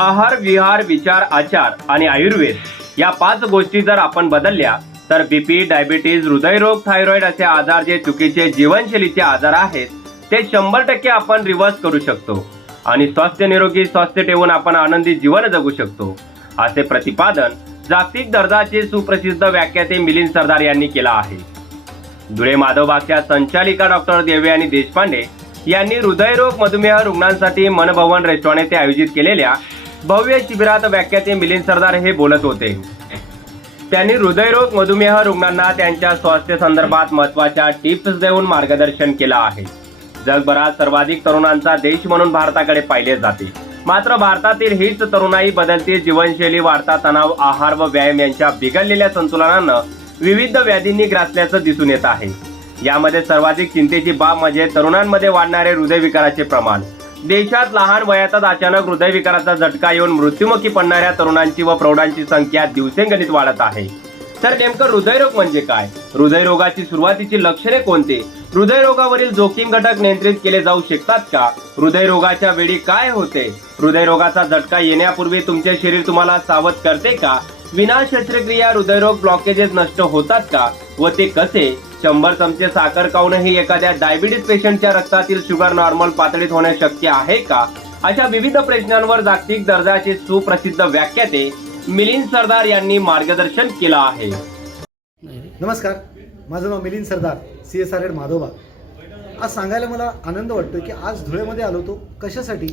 आहार विहार विचार आचार आणि आयुर्वेद या पाच गोष्टी जर आपण बदलल्या तर बीपी डायबिटीज हृदयरोग थायरॉइड असे आजार जे चुकीचे जीवनशैलीचे आजार आहेत ते शंभर टक्के आपण रिव्हर्स करू शकतो. आणि स्वास्थ्य निरोगी स्वास्थ्य ठेवून आपण आनंदी जीवन जगू शकतो. असे प्रतिपादन जागतिक दर्जाचे सुप्रसिद्ध व्याख्याते मिलिंद सरदार यांनी केला आहे. धुळे माधवबागच्या संचालिका डॉक्टर देवयानी देशपांडे यांनी हृदयरोग मधुमेह रुग्णांसाठी मनभवन रेस्टॉरंट येथे आयोजित केलेल्या भव्य शिबिरात व्याख्याते मिलिंद सरदार हे बोलत होते. त्यांनी हृदयरोग मधुमेह रुग्णांना त्यांच्या स्वास्थ्य संदर्भात महत्त्वाच्या टिप्स देऊन मार्गदर्शन केलं आहे. जगभरात सर्वाधिक तरुणांचा देश म्हणून भारताकडे पाहिले जाते. मात्र भारतातील हीच तरुणाई बदलती जीवनशैली वाढता तणाव आहार व व्यायाम यांच्या बिघडलेल्या संतुलनानं विविध व्याधींनी ग्रासल्याचं दिसून येत आहे. यामध्ये सर्वाधिक चिंतेची बाब म्हणजे तरुणांमध्ये वाढणारे हृदयविकाराचे प्रमाण. देशात लहान वयातच अचानक हृदयविकाराचा झटका येऊन मृत्युमुखी पडणाऱ्या तरुणांची व प्रौढांची संख्या दिवसेंगणित वाढत आहे. तर नेमकं हृदयरोग म्हणजे काय? हृदयरोगाची सुरुवातीची लक्षणे कोणते? हृदयरोगावरील जोखीम घटक नियंत्रित केले जाऊ शकतात का? हृदयरोगाच्या वेळी काय होते? हृदयरोगाचा झटका येण्यापूर्वी तुमचे शरीर तुम्हाला सावध करते का? विना शस्त्रक्रिया हृदयरोग ब्लॉकेजेस नष्ट होतात का? व ते कसे? शंभर चमचे साखर खाऊनही एखाद्या डायबिटीस पेशंटच्या रक्तातील शुगर नॉर्मल पातळीत होणे शक्य आहे का? अशा विविध प्रश्नांवर जागतिक दर्जाचे सुप्रसिद्ध व्याख्याते मिलिंद सरदार यांनी मार्गदर्शन केलं आहे. नमस्कार. माझं नाव Milind Sardar C S R add माधोबा. आज सांगायला मला आनंद वाटतो की आज धुळेमध्ये आलो तो कशासाठी?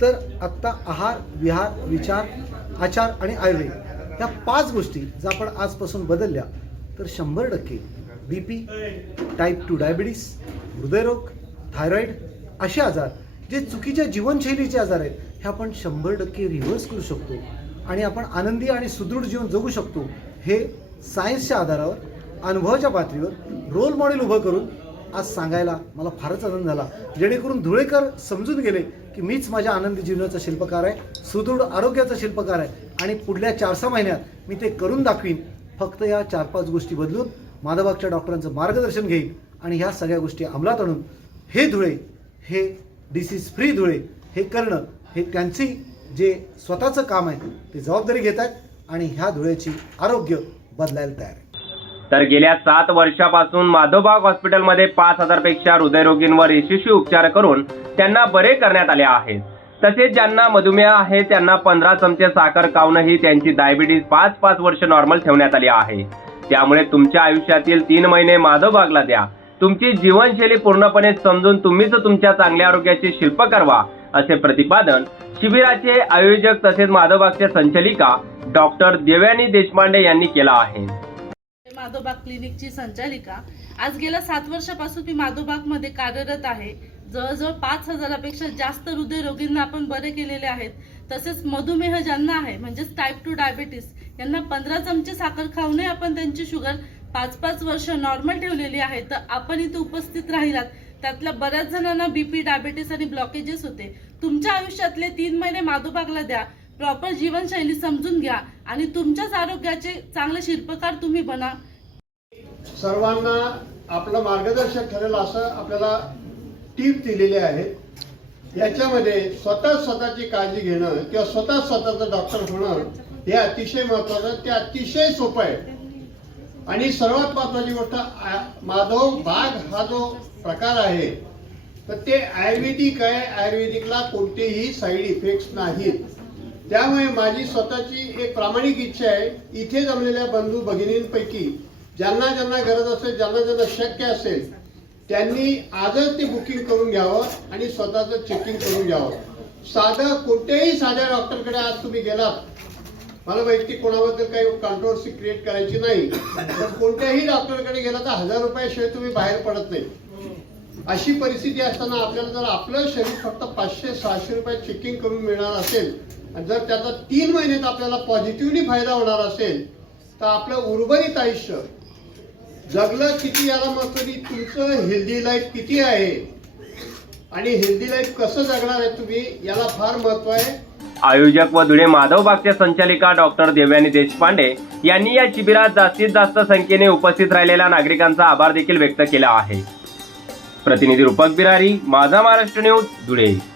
तर आत्ता आहार विहार विचार आचार आणि आयुर्वेद या पाच गोष्टी जर आपण आजपासून बदलल्या तर शंभर टक्के B P type two diabetes हृदयरोग थायरॉईड असे आजार जे चुकीच्या जीवनशैलीचे आजार आहेत हे आपण शंभर टक्के रिव्हर्स करू शकतो. आणि आपण आनंदी आणि सुदृढ जीवन जगू शकतो. हे सायन्सच्या आधारावर अनुभवाच्या पातळीवर रोल मॉडेल उभं करून आज सांगायला मला फारच आनंद झाला. जेणेकरून धुळेकर समजून गेले की मीच माझ्या आनंदी जीवनाचा शिल्पकार आहे सुदृढ आरोग्याचा शिल्पकार आहे. आणि पुढल्या चार सहा महिन्यात मी ते करून दाखवीन. फक्त या चार पाच गोष्टी बदलून माधवबागच्या डॉक्टरांचं मार्गदर्शन घेईल आणि ह्या सगळ्या गोष्टी अंमलात आणून हे धुळे हे डिसीज फ्री धुळे हे करणं हे त्यांची जे स्वतःचं काम आहे ते जबाबदारी घेत आहेत आणि ह्या धुळ्याची आरोग्य बदलायला तयार आहे तर गेल्या सात वर्षापासून माधवबाग हॉस्पिटलमध्ये पाच हजारपेक्षा हृदयरोगींवर यशस्वी उपचार करून त्यांना बरे करण्यात आले आहेत. तसेच ज्यांना मधुमेह आहे त्यांना पंधरा चमचे साखर खाऊनही त्यांची डायबिटीज पाच पाच वर्ष नॉर्मल ठेवण्यात आली आहे. त्यामुळे तुमच्या आयुष्यातील तीन महिने माधवबागला द्या. तुमची जीवनशैली पूर्णपणे समजून तुम्हीच तुमच्या चांगल्या आरोग्याचे शिल्प करवा असे प्रतिपादन शिबिराचे आयोजक तसेच माधवबागच्या संचालिका डॉक्टर देवयानी देशपांडे यांनी केला आहे. माधोबाग क्लिनिकची संचालिका. आज गेल्या सात वर्षापासून मी माधोबागमध्ये कार्यरत आहे. जवळजवळ पाच हजारापेक्षा जास्त हृदयरोगींना आपण बरे केलेले आहेत. तसेच मधुमेह ज्यांना आहे म्हणजेच टाईप टू डायबिटीस यांना पंधरा चमचे साखर खाऊनही आपण त्यांची शुगर पाच पाच वर्ष नॉर्मल ठेवलेली आहे. तर आपण इथे उपस्थित राहिलात. त्यातल्या बऱ्याच जणांना बीपी डायबिटीस आणि ब्लॉकेजेस होते. तुमच्या आयुष्यातले तीन महिने माधोबागला द्या. प्रॉपर जीवनशैली समजून घ्या आणि तुमच्याच आरोग्याचे चांगले शिल्पकार तुम्ही बना. सर्वांना आपलं मार्गदर्शक ठरेल असं आपल्याला टीप दिलेले आहेत. याच्यामध्ये स्वतः स्वतःची काळजी घेणं किंवा स्वतः स्वतःचं डॉक्टर होणं हे अतिशय महत्वाचं ते अतिशय सोपं आहे. आणि सर्वात महत्वाची गोष्ट आ- माधव बाग हा जो प्रकार आहे तर ते आयुर्वेदिक आहे. आयुर्वेदिकला कोणतेही साईड इफेक्ट्स नाहीत. त्यामुळे माझी स्वतःची एक प्रामाणिक इच्छा आहे. इथे जमलेल्या बंधू भगिनींपैकी ज्यांना ज्यांना गरज असेल ज्यांना ज्यांना शक्य असेल त्यांनी आजच ते बुकिंग करून घ्यावं आणि स्वतःचं चेकिंग करून घ्यावं. साधं कोणत्याही साध्या डॉक्टरकडे आज तुम्ही गेलात मला माहिती कोणाबद्दल काही कॉन्ट्रोवर्सी क्रिएट करायची नाही. पण कोणत्याही डॉक्टरकडे गेला तर हजार रुपयाशिवाय तुम्ही बाहेर पडत नाही. अशी परिस्थिती असताना आपल्याला जर आपलं शरीर फक्त पाचशे सहाशे रुपये चेकिंग करून मिळणार असेल आणि जर त्याचा तीन महिन्यात आपल्याला पॉझिटिव्हली फायदा होणार असेल तर आपलं उर्वरित आयुष्य जगलं किती याला महत्त्व तुमचं हेल्दी लाईफ किती आहे? आणि हेल्दी लाईफ कसं जगणार आहे तुम्ही याला फार महत्त्व आहे. आयोजक व धुळे माधवबागच्या संचालिका डॉक्टर देवयानी देशपांडे यांनी या शिबिरात जास्तीत जास्त संख्येने उपस्थित राहिलेल्या नागरिकांचा आभार देखील व्यक्त केला आहे. प्रतिनिधी रूपक बिरारी माझा महाराष्ट्र न्यूज धुळे.